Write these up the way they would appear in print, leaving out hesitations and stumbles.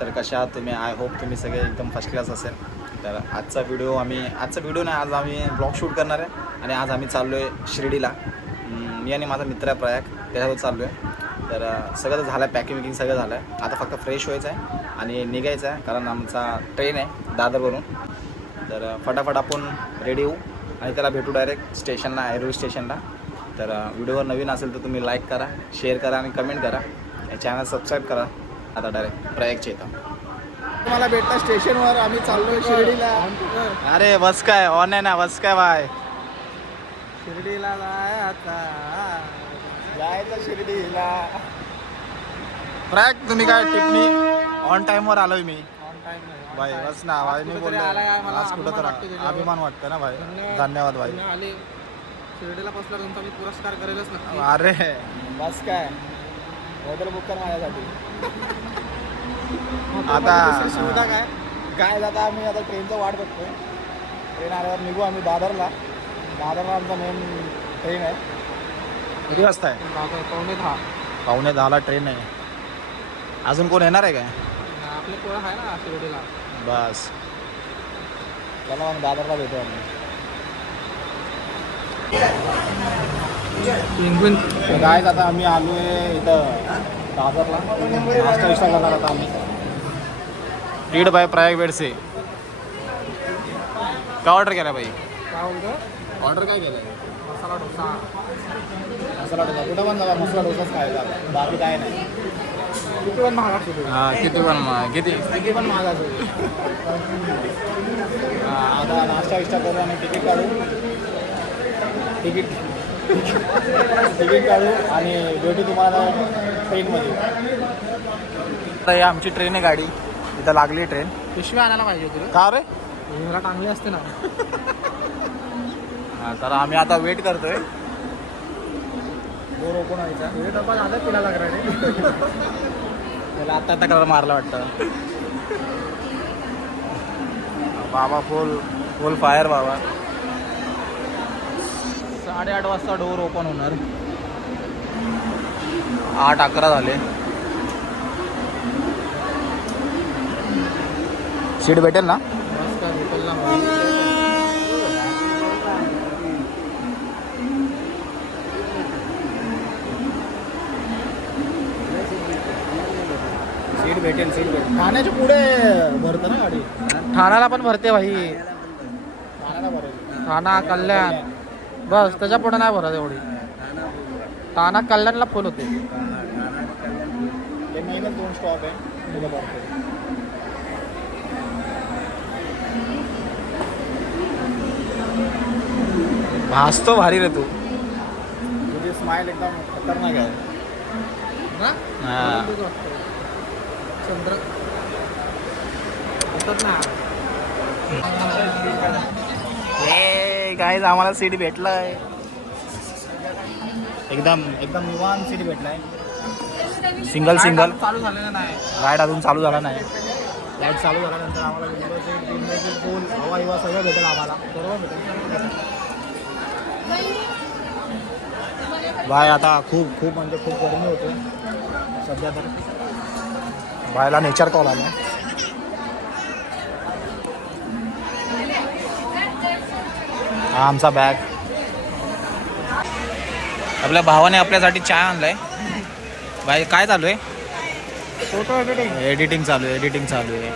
तर कशा आहात तुम्ही? आय होप तुम्ही सगळे एकदम फर्स्ट क्लास असेल. तर आजचा व्हिडिओ नाही, आज आम्ही ब्लॉग शूट करणार आहे आणि आज आम्ही चाललो आहे शिर्डीला. मी आणि माझा मित्र आहे प्रयाग, त्याच्यावर चाललो आहे. तर सगळं झालं आहे, पॅकिंग विकिंग सगळं झालं आहे. आता फक्त फ्रेश व्हायचं आहे आणि निघायचं आहे, कारण आमचा ट्रेन आहे दादरवरून. तर फटाफट आपण रेडी होऊ आणि त्याला भेटू डायरेक्ट स्टेशनला, रेल्वे स्टेशनला. तर व्हिडिओवर नवीन असेल तर तुम्ही लाईक करा, शेअर करा आणि कमेंट करा. चॅनल सबस्क्राईब करा. आता डायरेक्ट प्रयागच्या इथं तुम्हाला भेटला स्टेशनवर. आम्ही चाललोय शिर्डीला. अरे बस काय ऑन आहे ना, बस काय बाय शिर्डीला जायचं शिर्डीला. प्रयाग तुम्ही काय टिप्पणी? ऑन टाइमवर आलोय मी ऑन टाइम भाई. बस ना भाई, मी बोललो आज कुठं तर अभिमान वाटतं ना भाई. धन्यवाद भाई. आले शिर्डीला पोचला तुमचा मी पुरस्कार करेलच नक्की. अरे बस काय हॉटेल बुक कर माझ्यासाठी. आता सुविधा काय जाता आम्ही आता ट्रेनचं वाट बघतोय. ट्रेन आल्यावर निघू आम्ही दादरला. दादरला आमचा मेन ट्रेन आहे. किती वाजता आहे? 9:45. 9:45ला ट्रेन आहे. अजून कोण येणार आहे काय? आपले पोळं आहे ना शिर्डीला. बस चला मग दादरला भेटू आम्ही. काय आता आम्ही आलो आहे इथं दादरला. नाश्ता विष्टा करणार आता आम्ही. रीड बाय प्रयाग बेड से. काय ऑर्डर केला भाई? काय बोलतो? ऑर्डर काय केलं? मसाला डोसा. मसाला डोसा कुठं पण जावा, मसाला डोसाच खायला, बाकी काय नाही. किती पण महाग असतो. हां किती पण किती पण महाग असतो. आता नाश्ता विष्टा करू आणि तिकीट काढू. तिकीट काढू आणि भेटू तुम्हाला ट्रेनमध्ये. आता ही आमची ट्रेन आहे, गाडी इथं लागली ट्रेन. पिशवी आणायला पाहिजे होती. का रे? मला टांगली असते ना. तर आम्ही आता वेट करतोय. डोर ओपन व्हायचा. हे डब्बा झालं तिला लागणार. त्याला आता तक्रार मारला वाटतं. बाबा फुल फायर बाबा. 8:30 वाजता डोर ओपन होणार. 8:11 झाले. सीट भेटेल ना? सीट भेटेल. ठाण्याच्या पुढे भरतं ना गाडी. ठाण्याला पण भरते भाई. ठाण्याला भरेल. ठाणा कल्याण बस, त्याच्या पुढे नाही भरत एवढी. ठाणा कल्याणला फुल होते. ते मेनच 2 स्टॉप आहे तुला भरते. भासतो भारी रे तू. तुझी स्माइल एकदम खतरनाक आहे. हां चंद्र ना. गाईज आम्हाला सीट भेटलाय. एकदम निवांत सीट भेटलाय. सिंगल चालू झालेलं नाही. राईड अजून चालू झाला नाही. लाईट चालू झाल्यानंतर आम्हाला विंडो सीट पूल हवा सगळं भेटेल आम्हाला. बरोबर भेटेल बाय. आता खूप म्हणजे खूप गरमी होते सध्या. तर बायला नेचर कॉल आला. हा आमचा बॅग. आपल्या भावाने आपल्यासाठी चाय आणलाय. बाई काय चालू आहे? फोटो एडिटिंग चालू आहे.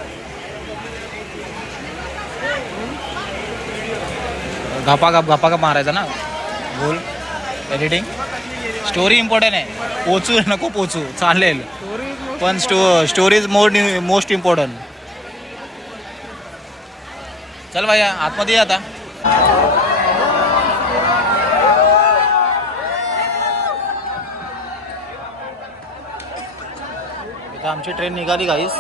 गप्पा मारायचा ना. बोल. एडिटिंग. स्टोरी इम्पॉर्टंट आहे. पोचू नको पोचू चालेल, पण स्टोरी इज मोस्ट इम्पॉर्टंट. चल भाई आतमध्ये आता. इथं आमची ट्रेन निघाली गाईस.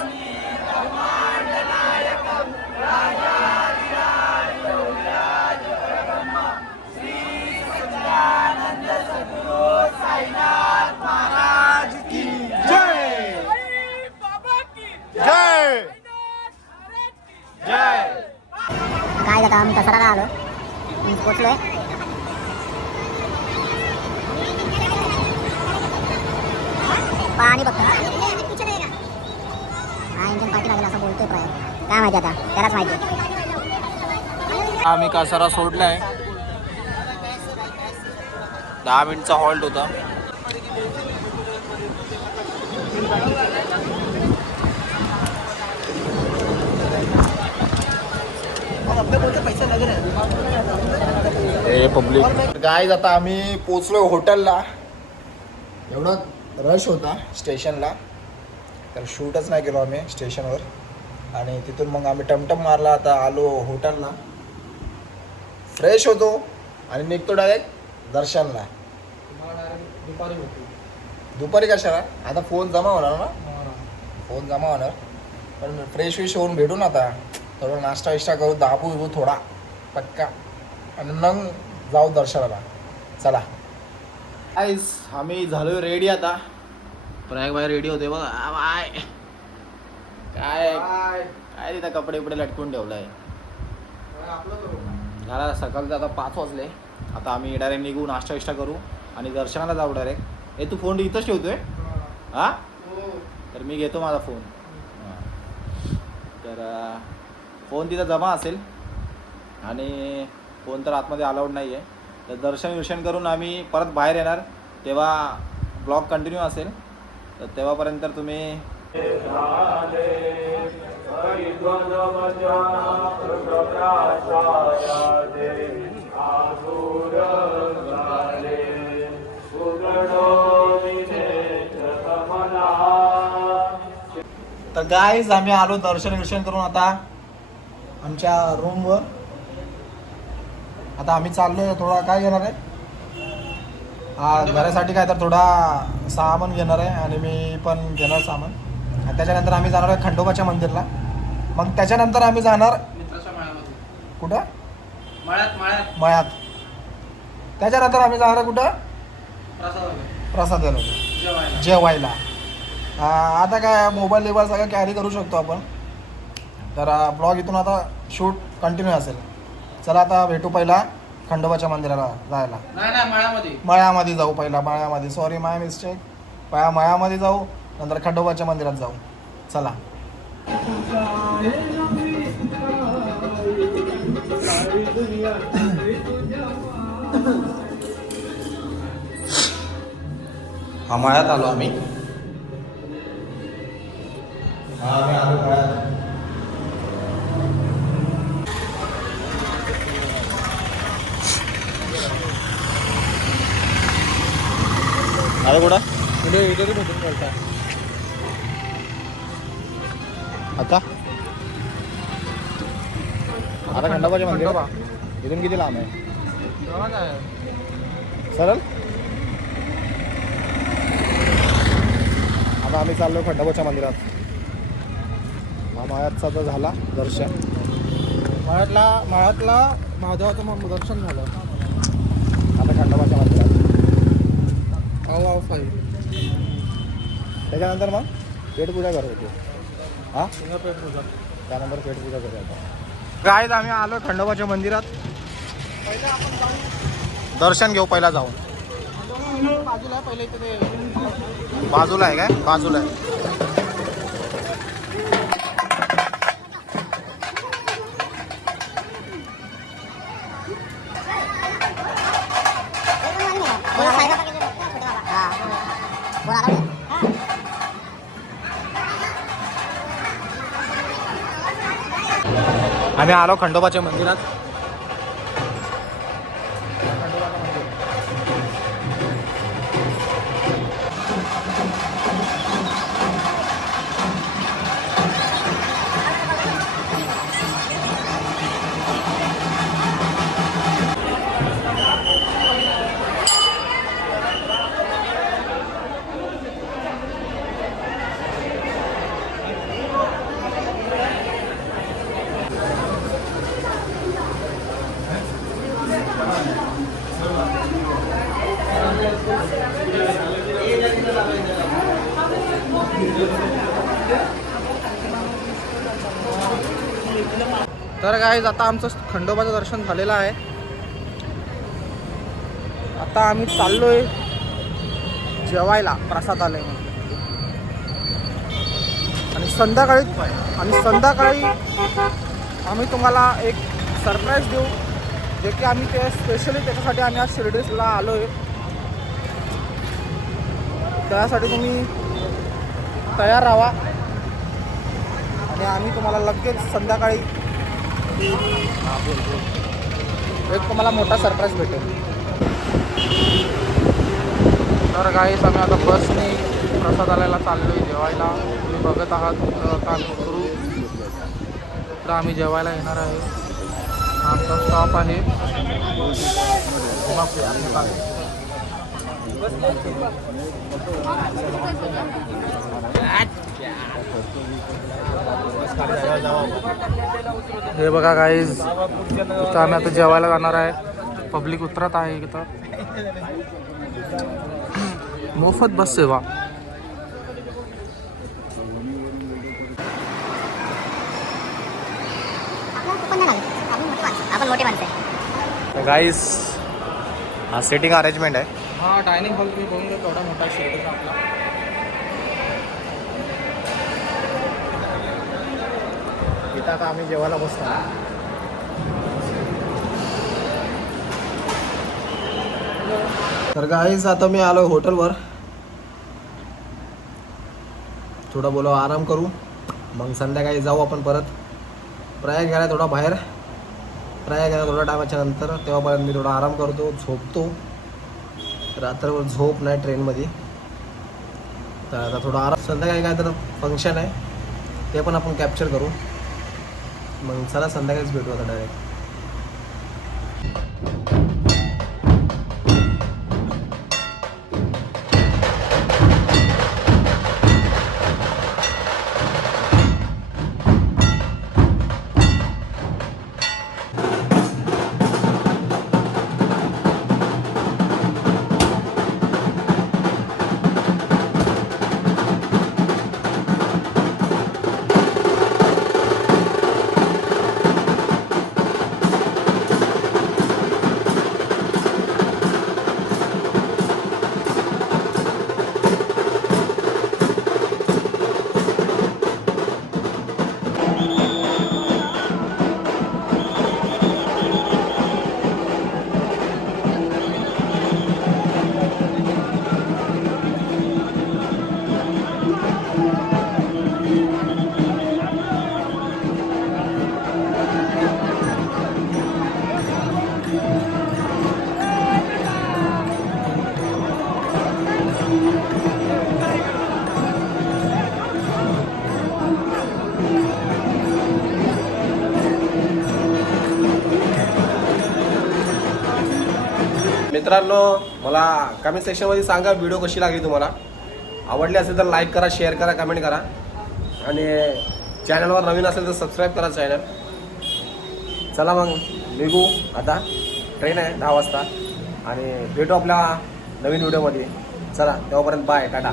काय जाता आम्ही कसाला आलो. पोचलोय. पाणी बघतो. हा इंजन काय माहिती आता, त्यालाच माहिती. आम्ही कासारा सोडलाय. 10 मिनिटचा हॉल्ट होता. पब्लिक गाईज, आता आम्ही पोचलो हॉटेलला. एवढा रश होता स्टेशनला, तर शूटच नाही केलो आम्ही स्टेशनवर. आणि तिथून मग आम्ही टमटम मारला. आता आलो हॉटेलला, फ्रेश होतो आणि निघतो डायरेक्ट दर्शनला. दुपारी कशाला, आता फोन जमा होणार ना, फोन जमा होणार. पण फ्रेश विश होऊन भेटू ना आता, थोडं नाश्ता विष्टा करू, दाबू बिबू थोडा पक्का, आणि मग जाऊ दर्शनाला. चला गाईस, आम्ही झालो रेडी. आता प्रयाग बाहेर रेडी होते बघा. बाय काय काय तिथं कपडे बिपडे लटकून ठेवलाय. झाला सकाळचं, आता 5 वाजले. आता आम्ही डायरेक्ट निघू, नाश्ता विष्टा करू आणि दर्शनाला जाऊ डायरेक्ट. हे तू फोन इथंच ठेवतोय? हां, तर मी घेतो माझा फोन. तर फोन तिथं जमा असेल आणि फोन तर आतमध्ये अलाउड नाही आहे. तर दर्शन विर्शन करून आम्ही परत बाहेर येणार, तेव्हा ब्लॉग कंटिन्यू असेल. तर तेव्हापर्यंत तुम्ही तर गाईज, आम्ही आलो दर्शन विर्शन करून आता आमच्या रूमवर. आता आम्ही चाललोय, थोडा काय घेणार आहे, घरासाठी काय तर थोडा सामान घेणार आहे. आणि मी पण घेणार सामान. आणि त्याच्यानंतर आम्ही जाणार आहे खंडोबाच्या मंदिरला. मग त्याच्यानंतर आम्ही जाणार कुठं, मळ्यात. त्याच्यानंतर आम्ही जाणार आहे कुठं, प्रसाद घ्यायला, जेवायला. आता काय मोबाईल बिबाईल सगळं कॅरी करू शकतो आपण. तर ब्लॉग इथून आता शूट कंटिन्यू असेल. चला आता भेटू पहिला खंडोबाच्या मंदिराला जायला. मळ्यामध्ये जाऊ पहिला, मळ्यामध्ये. सॉरी, माय मिस्टेक. मळ्यामध्ये जाऊ, नंतर खंडोबाच्या मंदिरात जाऊ. चला. हा, मळ्यात आलो आम्ही. आम्ही आलो मळ्यात. अरे कुठं आता आता खंडोबाच्या मंदिर इथून किती लांब आहे? सरळ. आता आम्ही चाललो खंडोबाच्या मंदिरात. मळ्यातचा तर झाला दर्शन. मळ्यातला महादेवाचं दर्शन झालं. आता खंडोबाच्या मंदिरात त्याच्यानंतर मग पेटपूजा करायची. हां, पेटपूजा. त्यानंतर पेटपूजा करायचं. काय, आम्ही आलो खंडोबाच्या मंदिरात. पहिला आपण जाऊ, दर्शन घेऊ पहिला जाऊन. बाजूला आहे पहिले, इथे बाजूला आहे काय, बाजूला आहे. आम्ही आलो खंडोबाच्या मंदिरात. तर गाईज, आता आमचं खंडोबाचं दर्शन झालेलं आहे. आता आम्ही चाललोय जेवायला प्रसादालय. आणि संध्याकाळी आम्ही तुम्हाला एक सरप्राईज देऊ, जे की आम्ही ते स्पेशली त्याच्यासाठी आम्ही आज शिर्डीला आलो आहे. त्यासाठी तुम्ही तयार राहा आणि आम्ही तुम्हाला लगेच संध्याकाळी एक तुम्हाला मोठा सरप्राईज भेटेल. तर गाईस आम्ही आता बसने प्रसादालयाला चाललो आहे जेवायला. तुम्ही बघत आहात कानपुरू. तर आम्ही जेवायला येणार आहे. आमचा स्टॉप आहे. हे बघा गाईज, इथं आम्ही आता जेवायला जाणार आहे. पब्लिक उतरत आहे इथं. मोफत बस सेवा. आपण मोठे माणसं आहे. गाईस हा सेटिंग अरेंजमेंट आहे. हा डायनिंग हॉल तुम्ही बघून घ्या केवढा मोठा शिर्डीचा आपला. इथं आता आम्ही जेवायला बसतो. तर गाईस आता मी आलो हॉटेलवर. थोडा बोलो आराम करू, मग संध्याकाळी जाऊ आपण परत. प्रयाग घ्यायला थोडा बाहेर, प्रयाग घ्यायला थोडा टायमाच्या नंतर. तेव्हापर्यंत मी थोडा आराम करतो, झोपतो. रात्रभर झोप नाही ट्रेनमध्ये. तर आता थोडा आराम. संध्याकाळी काय तर फंक्शन आहे, ते पण आपण कॅप्चर करू. मग चला संध्याकाळीच भेटू आता डायरेक्ट. मित्रांनो, मला कमेंट सेक्शनमध्ये सांगा व्हिडिओ कशी लागली तुम्हाला. आवडली असेल तर लाईक करा, शेअर करा, कमेंट करा. आणि चॅनलवर नवीन असेल तर सबस्क्राईब करा चॅनल. चला मग निघू आता. ट्रेन आहे 10 वाजता आणि भेटू आपल्या नवीन व्हिडिओमध्ये. चला तेव्हापर्यंत बाय, टाटा.